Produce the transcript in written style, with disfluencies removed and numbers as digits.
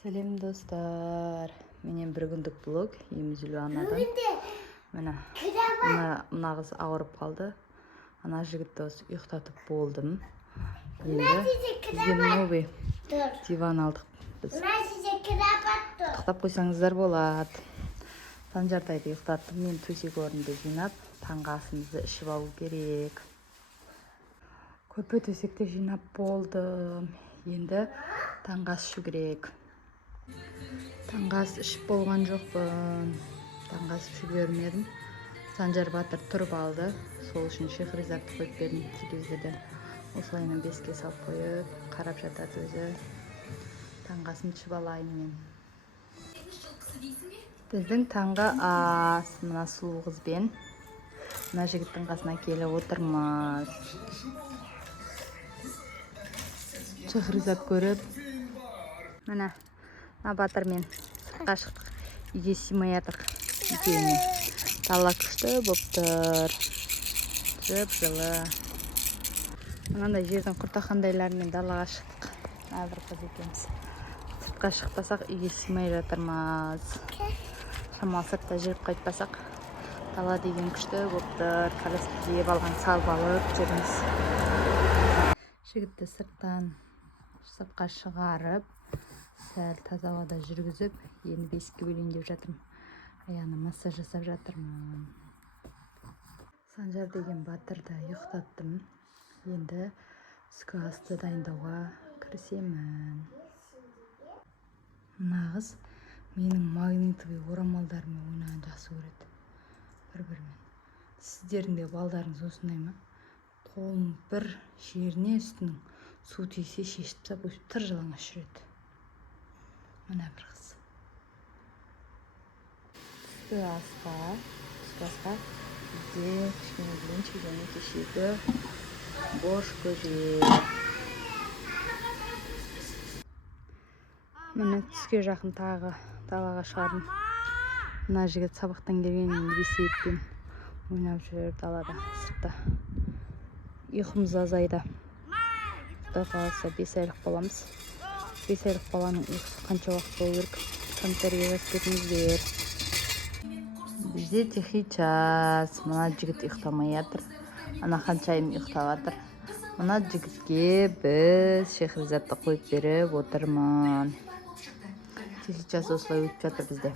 Сәлем достар. Менен бір күндік блог, емізілу анадан. Мына қыз ауырып қалды. Ана жігітті осы ұйықтатып болдым. Енді бізге новый диван алдық. Біз ұйықтап қойсаңыздар болады. Санжардайды ұйықтаттым. Мен төсек орынды жинап, таңғы асымызды ішіп алу керек. Көрпе төсекті жинап болдым. Енді таңғы ас ішу керек. Таңғы ас ішіп болған жоқпын. Таңғы ас ішіп көрмедім. Санжар Батыр тұрып алды. Сол үшін Шехризатты қойып бердім телевизордан. Осылайынан беске салып қойып, қарап жатады өзі. Таңғы асын ішіп алайын мен. Біздің таңғы ас мына сұлу қызбен мына жігіттің қасына келіп отырмыз. Шехризат көріп, мына Батыр мен сыртқа шықтық. Үйге сыймай жатырық. Үйге дала күшті болып тұр. Жып-жылы. Мынандай жердің құртақандайларымен далаға шықтық. Бір қыз екенбіз. Сыртқа шықпасақ үйге сыймай жатырмыз. Шамал сыртта жүріп қайтпасақ дала деген күшті болып тұр. Коляска жиып алған салып алып жүрміз. Жігітті сырттан сыртқа шығарып, сәл таза ауада жүргізіп, енді бесікке бөлейін деп жатырмын. Аяғына массаж жасап жатырмын. Санжар деген Батырды ұйықтаттым. Енді түскі асты дайындауға кірісемін. Нағыз менің магнитовый орамалдарымен ойнаған жақсы көреді. Бір-бірімен. Сіздердің де балдарыңыз осындай ма? Қолың бір жеріне үстінің су тисе шешіп тастап, өсіп тыр жалаңаш жүреді. Мына бір қыз. Түскі асқа бізде кішкене блинчик және кешегі борщ көже. Міне түске жақын тағы далаға шығардым. Мына жігіт сабақтан келгеннен бесейіппен ойнап жүр далада, сыртта. Ұйқымыз азайды. Құдай қаласа 5 айлық боламыз. 5 айлық баланың ұйқысы қанша уақыт болу керек? Комментарийге жазып кетіңіздер. Бізде тихий час. Мына жігіт ұйықтамай жатыр. Ана Ханшайым ұйықтап жатыр. Мына жігітке біз Шехризатты қойып беріп отырмын. Тихий час осылай өтіп жатыр бізде.